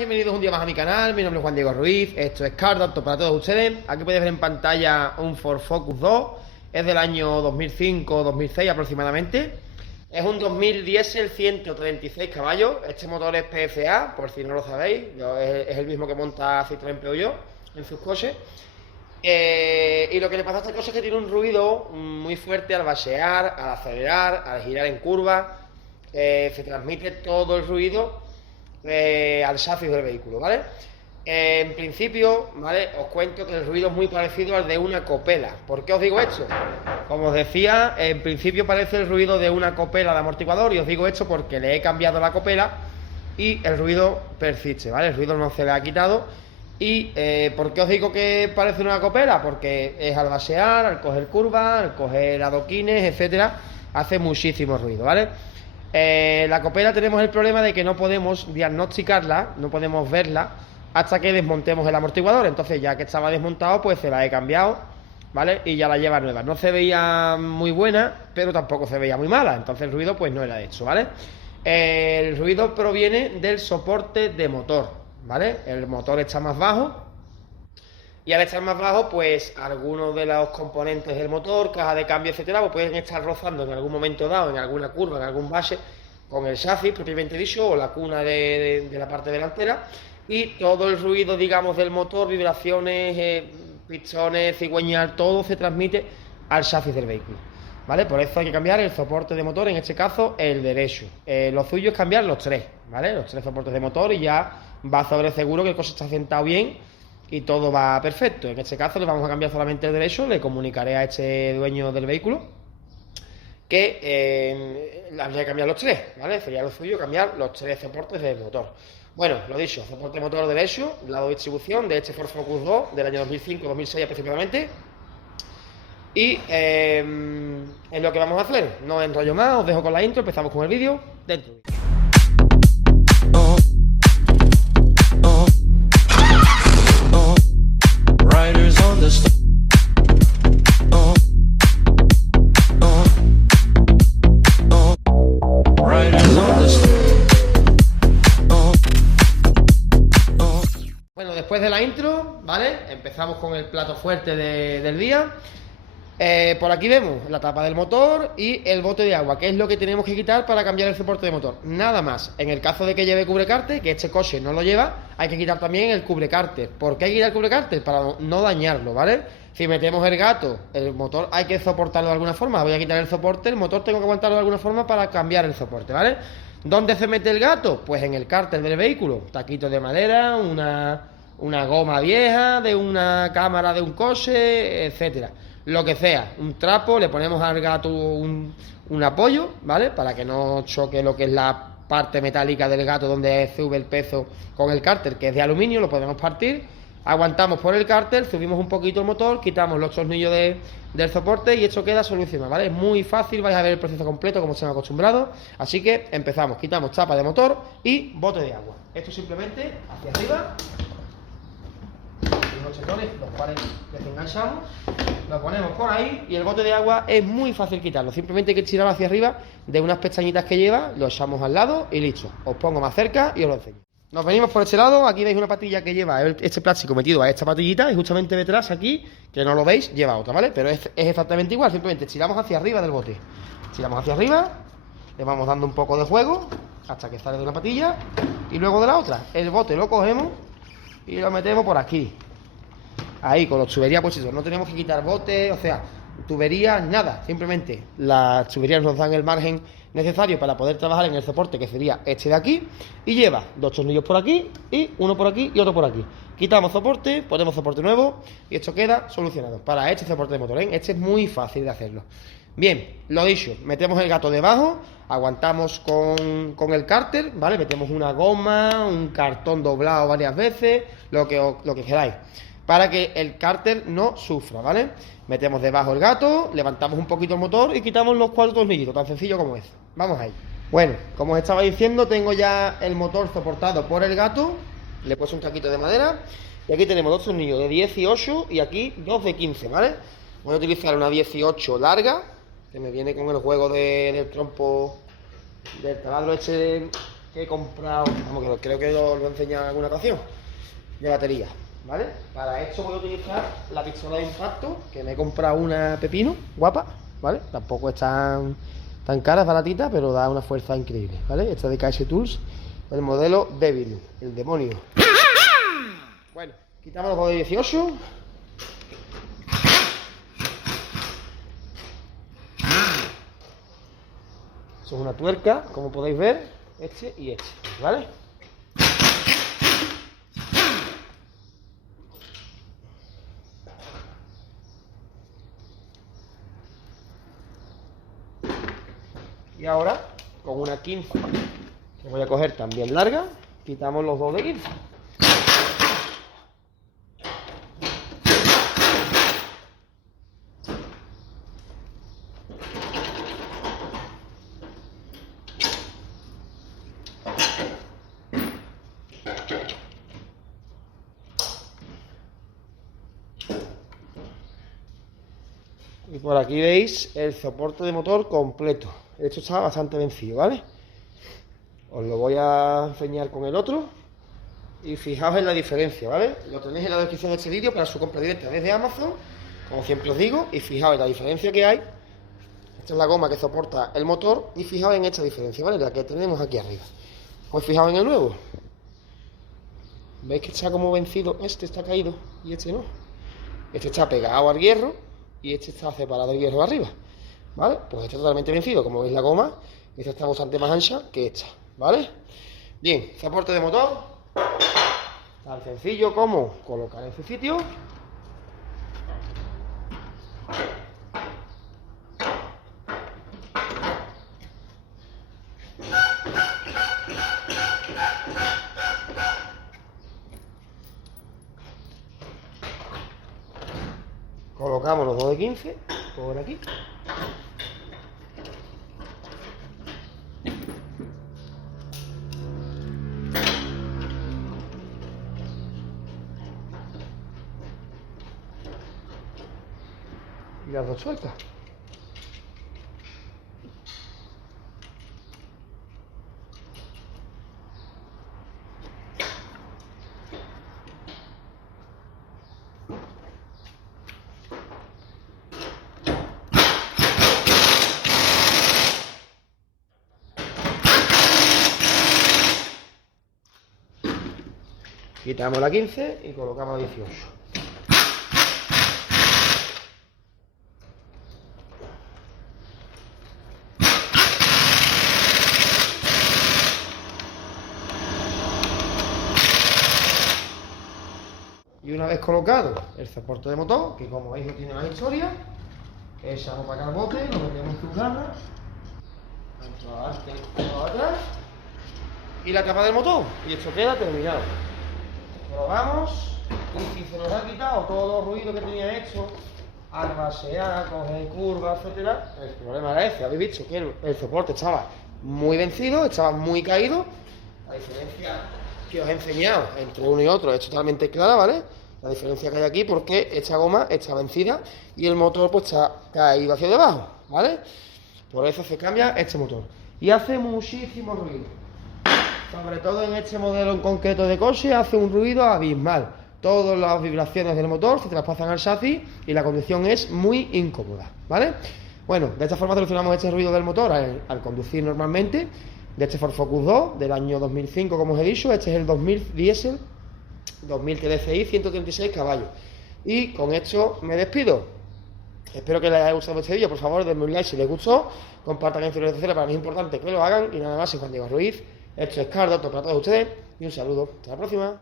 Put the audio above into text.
bienvenidos un día más a mi canal. Mi nombre es Juan Diego Ruiz, esto es Car Doctor para todos ustedes. Aquí podéis ver en pantalla un Ford Focus 2. Es del año 2005-2006 aproximadamente. Es un 2000 diésel, 136 caballos. Este motor es PSA, por si no lo sabéis. Es el mismo que monta Citroën Peugeot en sus coches. Y lo que le pasa a este coche es que tiene un ruido muy fuerte al basear, al acelerar, al girar en curva. Se transmite todo el ruido al chasis del vehículo, ¿vale? En principio, ¿vale? Os cuento que el ruido es muy parecido al de una copela. ¿Por qué os digo esto? Como os decía, en principio parece el ruido de una copela de amortiguador, y os digo esto porque le he cambiado la copela y el ruido persiste, ¿vale? El ruido no se le ha quitado. ¿Y por qué os digo que parece una copela? Porque es al basear, al coger curvas, al coger adoquines, etcétera, hace muchísimo ruido, ¿vale? La copela tenemos el problema de que no podemos diagnosticarla, no podemos verla hasta que desmontemos el amortiguador. Entonces, ya que estaba desmontado, pues se la he cambiado, ¿vale? Y ya la lleva nueva. No se veía muy buena, pero tampoco se veía muy mala. Entonces el ruido pues no era hecho, ¿vale? El ruido proviene del soporte de motor, ¿vale? El motor está más bajo, y al estar más bajo, pues algunos de los componentes del motor, caja de cambio, etcétera, pues pueden estar rozando en algún momento dado, en alguna curva, en algún base, con el chasis propiamente dicho, o la cuna de la parte delantera, y todo el ruido, digamos, del motor, vibraciones, pistones, cigüeñal, todo se transmite al chasis del vehículo, ¿vale? Por eso hay que cambiar el soporte de motor, en este caso el derecho. Lo suyo es cambiar los tres, ¿vale? Los tres soportes de motor, y ya va sobre seguro que el coche está sentado bien y todo va perfecto. En este caso le vamos a cambiar solamente el derecho. Le comunicaré a este dueño del vehículo que habría que cambiar los tres, ¿vale? Sería lo suyo cambiar los tres soportes del motor. Bueno, lo dicho, soporte de motor derecho, lado de distribución de este Ford Focus 2 del año 2005-2006 aproximadamente. Y es lo que vamos a hacer. No enrollo más, os dejo con la intro, empezamos con el vídeo dentro. Bueno, después de la intro, ¿vale? Empezamos con el plato fuerte del día. Por aquí vemos la tapa del motor y el bote de agua, que es lo que tenemos que quitar para cambiar el soporte de motor. Nada más. En el caso de que lleve cubrecárter, que este coche no lo lleva, hay que quitar también el cubrecárter. ¿Por qué hay que quitar el cubrecárter? Para no dañarlo, ¿vale? Si metemos el gato, el motor hay que soportarlo de alguna forma. Voy a quitar el soporte, el motor tengo que aguantarlo de alguna forma para cambiar el soporte, ¿vale? ¿Dónde se mete el gato? Pues en el cárter del vehículo. Taquitos de madera, una goma vieja de una cámara de un coche, etcétera. Lo que sea, un trapo, le ponemos al gato un apoyo, ¿vale? Para que no choque lo que es la parte metálica del gato donde sube el peso con el cárter, que es de aluminio, lo podemos partir, aguantamos por el cárter, subimos un poquito el motor, quitamos los tornillos del soporte y esto queda solucionado, ¿vale? Es muy fácil, vais a ver el proceso completo como están acostumbrados, así que empezamos, quitamos tapa de motor y bote de agua. Esto simplemente hacia arriba, los chetones, los cuales desenganchamos, lo ponemos por ahí, y el bote de agua es muy fácil quitarlo, simplemente hay que tirarlo hacia arriba de unas pestañitas que lleva, lo echamos al lado y listo. Os pongo más cerca y os lo enseño. Nos venimos por este lado, aquí veis una patilla que lleva este plástico metido a esta patillita, y justamente detrás aquí, que no lo veis, lleva otra, ¿vale? Pero es exactamente igual, simplemente tiramos hacia arriba del bote, tiramos hacia arriba, le vamos dando un poco de juego hasta que sale de una patilla y luego de la otra. El bote lo cogemos y lo metemos por aquí. Ahí, con los tuberías puestos, no tenemos que quitar botes, o sea, tuberías, nada. Simplemente las tuberías nos dan el margen necesario para poder trabajar en el soporte, que sería este de aquí, y lleva dos tornillos por aquí, y uno por aquí y otro por aquí. Quitamos soporte, ponemos soporte nuevo, y esto queda solucionado para este soporte de motor, ¿eh? Este es muy fácil de hacerlo. Bien, lo dicho, metemos el gato debajo, aguantamos con el cárter, ¿vale? Metemos una goma, un cartón doblado varias veces, lo que queráis, para que el cárter no sufra, ¿vale? Metemos debajo el gato, levantamos un poquito el motor y quitamos los 4 tornillitos, tan sencillo como es. Vamos ahí. Bueno, como os estaba diciendo, tengo ya el motor soportado por el gato, le he puesto un taquito de madera, y aquí tenemos dos tornillos de 18 y aquí dos de 15, ¿vale? Voy a utilizar una 18 larga, que me viene con el juego del trompo, del taladro este que he comprado, vamos, que creo que lo he enseñado en alguna ocasión, de batería, ¿vale? Para esto voy a utilizar la pistola de impacto, que me he comprado una pepino, guapa, ¿vale? Tampoco es tan cara, es baratita, pero da una fuerza increíble, ¿vale? Esta de KS Tools, el modelo Devil, el demonio. Bueno, quitamos los dos de 18. Eso es una tuerca, como podéis ver, este y este, ¿vale? Y ahora, con una 15, que voy a coger también larga, quitamos los dos de 15. Y por aquí veis el soporte de motor completo. Esto está bastante vencido, ¿vale? Os lo voy a enseñar con el otro. Y fijaos en la diferencia, ¿vale? Lo tenéis en la descripción de este vídeo para su compra directa desde Amazon, como siempre os digo. Y fijaos en la diferencia que hay. Esta es la goma que soporta el motor. Y fijaos en esta diferencia, ¿vale? La que tenemos aquí arriba. ¿Os fijaos en el nuevo? ¿Veis que está como vencido? Este está caído y este no. Este está pegado al hierro y este está separado del hierro arriba, ¿vale? Pues este está totalmente vencido. Como veis la goma, esta está bastante más ancha que esta, ¿vale? Bien, soporte de motor. Tan sencillo como colocar en su sitio. Colocamos los dos de 15 por aquí. Y las dos sueltas. Quitamos la 15 y colocamos la 18. Y una vez colocado el soporte de motor, que como veis no tiene más historia, echamos para acá el bote, lo metemos en sus garras, tanto adelante como atrás, y la tapa del motor, y esto queda terminado. Probamos, y si se nos ha quitado todos los ruidos que tenía hecho al basear, coger curvas, etcétera, el problema era ese. Habéis visto que el soporte estaba muy vencido, estaba muy caído. La diferencia que os he enseñado entre uno y otro es totalmente clara, ¿vale? La diferencia que hay aquí porque esta goma está vencida y el motor pues está caído hacia debajo, ¿vale? Por eso se cambia este motor. Y hace muchísimo ruido. Sobre todo en este modelo en concreto de coche hace un ruido abismal. Todas las vibraciones del motor se traspasan al chasis y la conducción es muy incómoda, ¿vale? Bueno, de esta forma solucionamos este ruido del motor al conducir normalmente, de este Ford Focus 2 del año 2005, como os he dicho. Este es el 2000 Diesel 2000 TDCi, 136 caballos. Y con esto me despido. Espero que les haya gustado este vídeo. Por favor, denme un like si les gustó, compartan en redes sociales, para mí es importante que lo hagan. Y nada más, soy Juan Diego Ruiz. Esto es Cardato para todos ustedes y un saludo. Hasta la próxima.